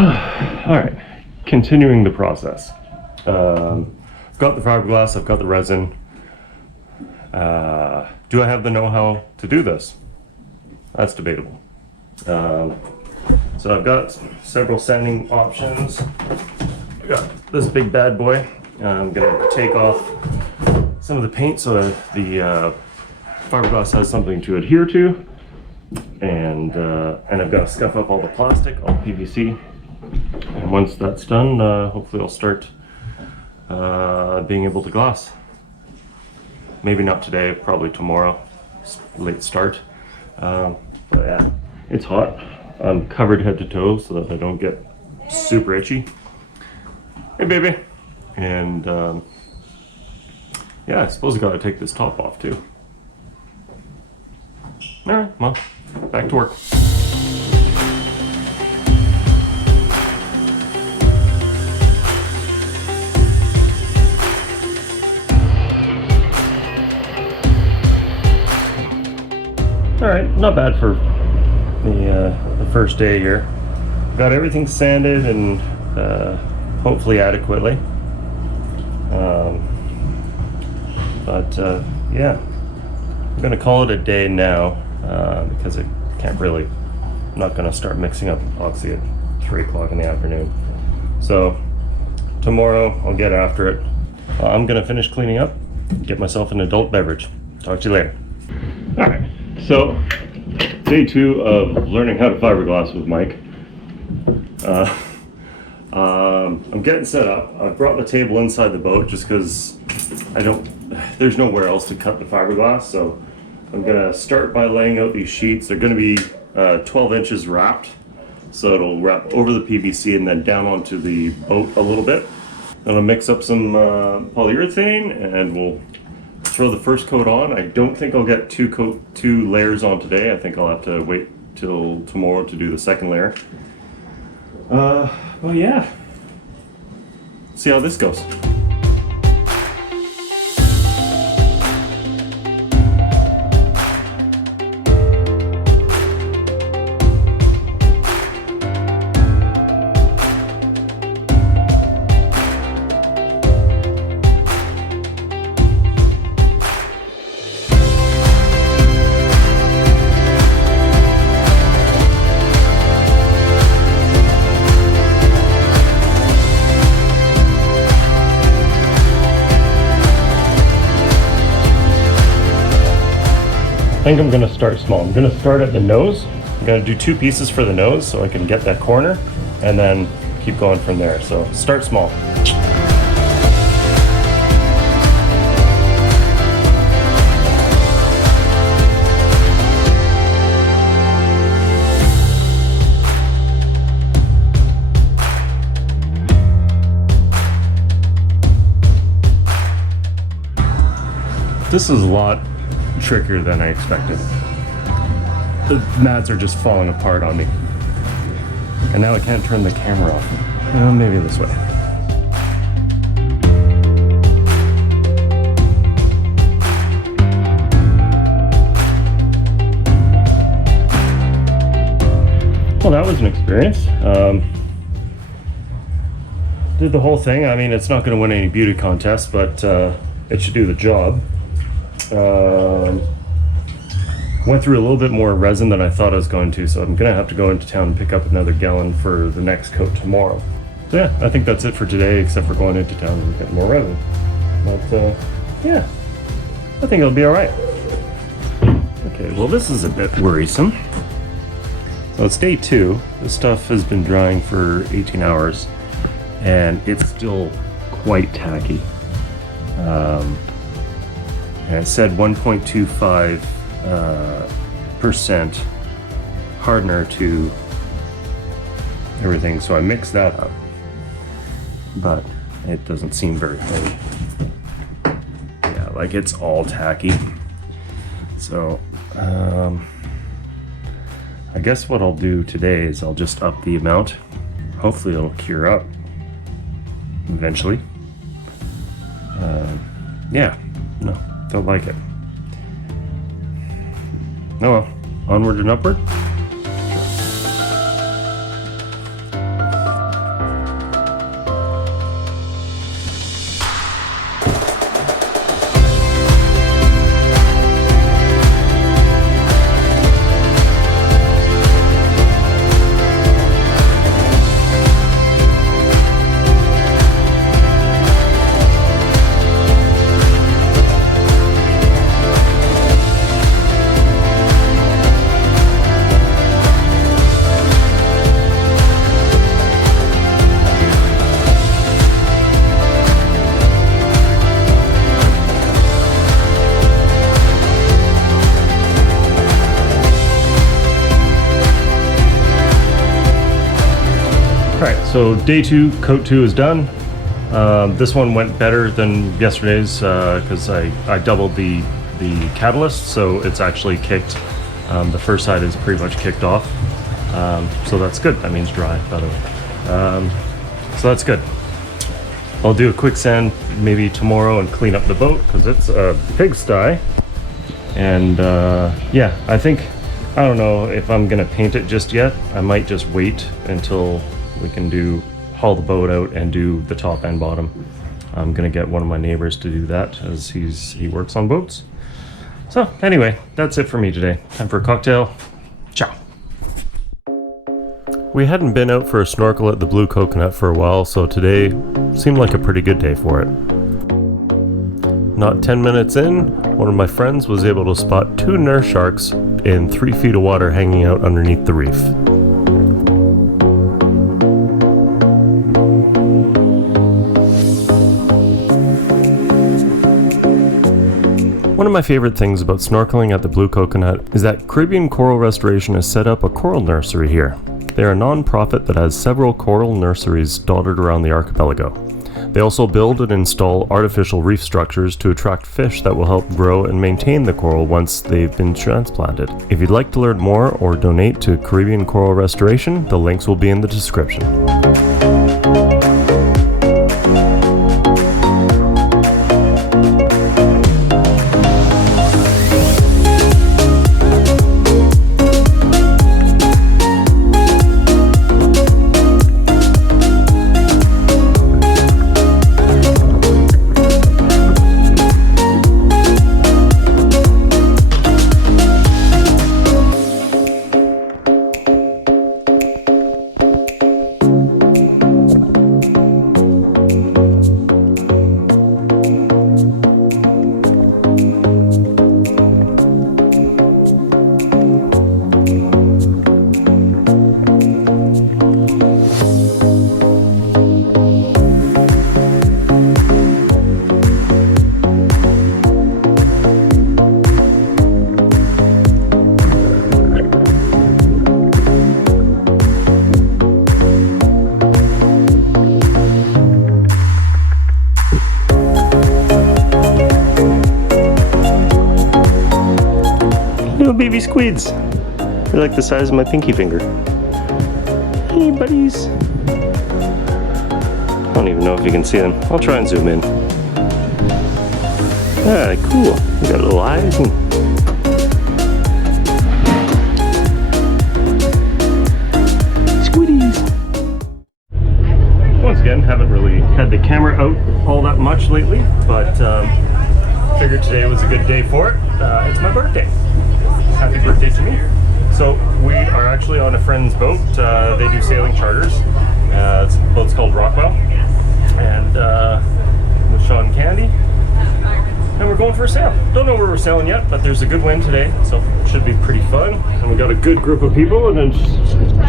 All right, continuing the process. I've got the fiberglass, I've got the resin. Do I have the know-how to do this? That's debatable. So I've got several sanding options. I got this big bad boy. I'm gonna take off some of the paint so that the fiberglass has something to adhere to, and I've got to scuff up all the plastic, all the PVC. And once that's done, hopefully I'll start being able to glass. Maybe not today, probably tomorrow, late start. But yeah, it's hot. I'm covered head to toe so that I don't get super itchy. Hey baby. And yeah, I suppose I gotta take this top off too. All right, well, back to work. All right, not bad for the first day here. Got everything sanded and hopefully adequately. Yeah, I'm gonna call it a day now because I can't really, I'm not gonna start mixing up epoxy at 3 o'clock in the afternoon. So tomorrow I'll get after it. I'm gonna finish cleaning up, get myself an adult beverage. Talk to you later. All right, so day 2 of learning how to fiberglass with Mike. I'm getting set up. I've brought the table inside the boat just because there's nowhere else to cut the fiberglass. So I'm gonna start by laying out these sheets. They're gonna be 12 inches wrapped. So it'll wrap over the PVC and then down onto the boat a little bit. I'm gonna mix up some polyurethane and we'll throw the first coat on. I don't think I'll get two layers on today. I think I'll have to wait till tomorrow to do the second layer. Well, yeah. See how this goes. I think I'm gonna start small. I'm gonna start at the nose. I'm gonna do 2 pieces for the nose so I can get that corner and then keep going from there. So start small. This is a lot trickier than I expected. The mats are just falling apart on me. And now I can't turn the camera off. Well, maybe this way. Well, that was an experience. Did the whole thing. I mean, it's not going to win any beauty contests, but it should do the job. Went through a little bit more resin than I thought I was going to, so I'm gonna have to go into town and pick up another gallon for the next coat tomorrow. So yeah, I think that's it for today, except for going into town and getting more resin. But yeah, I think it'll be all right. Okay, well this is a bit worrisome. So it's day 2. This stuff has been drying for 18 hours, and it's still quite tacky. And it said 1.25% hardener to everything, so I mixed that up, but it doesn't seem very heavy. Yeah, like it's all tacky. So I guess what I'll do today is I'll just up the amount. Hopefully it'll cure up eventually. Yeah, no, don't like it. Oh well, onward and upward. Alright, so day 2, coat 2 is done. This one went better than yesterday's because I doubled the catalyst, so it's actually kicked. The first side is pretty much kicked off, so that's good. That means dry, by the way. So that's good. I'll do a quick sand maybe tomorrow and clean up the boat because it's a pigsty. And yeah, I don't know if I'm gonna paint it just yet. I might just wait until we can haul the boat out and do the top and bottom. I'm gonna get one of my neighbors to do that as he works on boats. So anyway, that's it for me today. Time for a cocktail. Ciao. We hadn't been out for a snorkel at the Blue Coconut for a while, so today seemed like a pretty good day for it. Not 10 minutes in, one of my friends was able to spot 2 nurse sharks in 3 feet of water hanging out underneath the reef. One of my favorite things about snorkeling at the Blue Coconut is that Caribbean Coral Restoration has set up a coral nursery here. They are a non-profit that has several coral nurseries dotted around the archipelago. They also build and install artificial reef structures to attract fish that will help grow and maintain the coral once they've been transplanted. If you'd like to learn more or donate to Caribbean Coral Restoration, the links will be in the description. Little baby squids. They're like the size of my pinky finger. Hey buddies. I don't even know if you can see them. I'll try and zoom in. Ah, cool. They got little eyes and squiddies. Once again, haven't really had the camera out all that much lately, but figured today was a good day for it. It's my birthday. Happy birthday to me. So we are actually on a friend's boat. They do sailing charters. The boat's called Rockwell. And with Sean and Candy. And we're going for a sail. Don't know where we're sailing yet, but there's a good wind today, so it should be pretty fun. And we got a good group of people, and then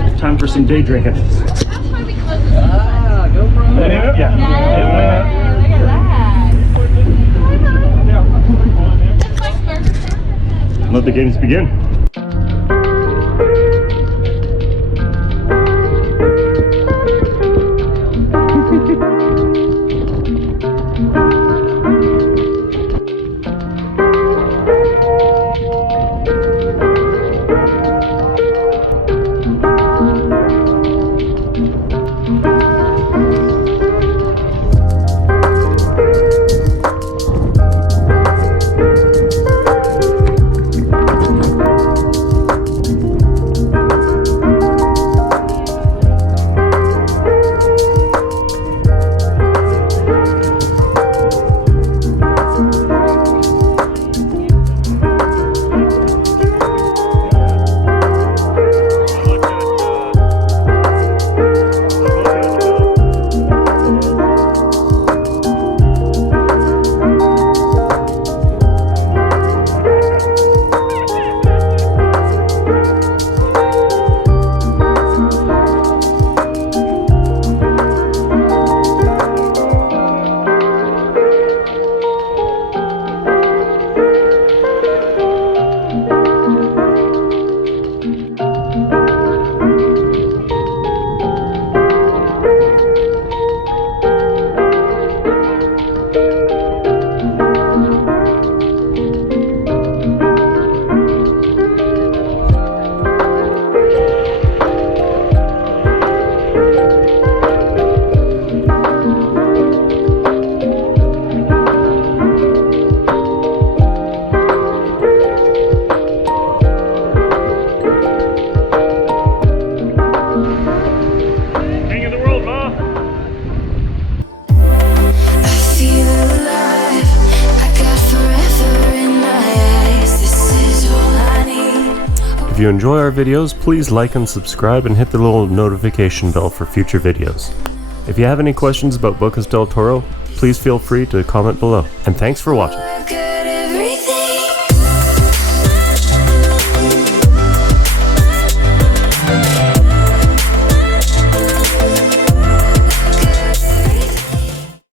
it's time for some day drinking. Ah, GoPro? Yeah. Look at that. Let the games begin. you enjoy our videos, please like and subscribe and hit the little notification bell for future videos. If you have any questions about Bocas del Toro, please feel free to comment below. And thanks for watching.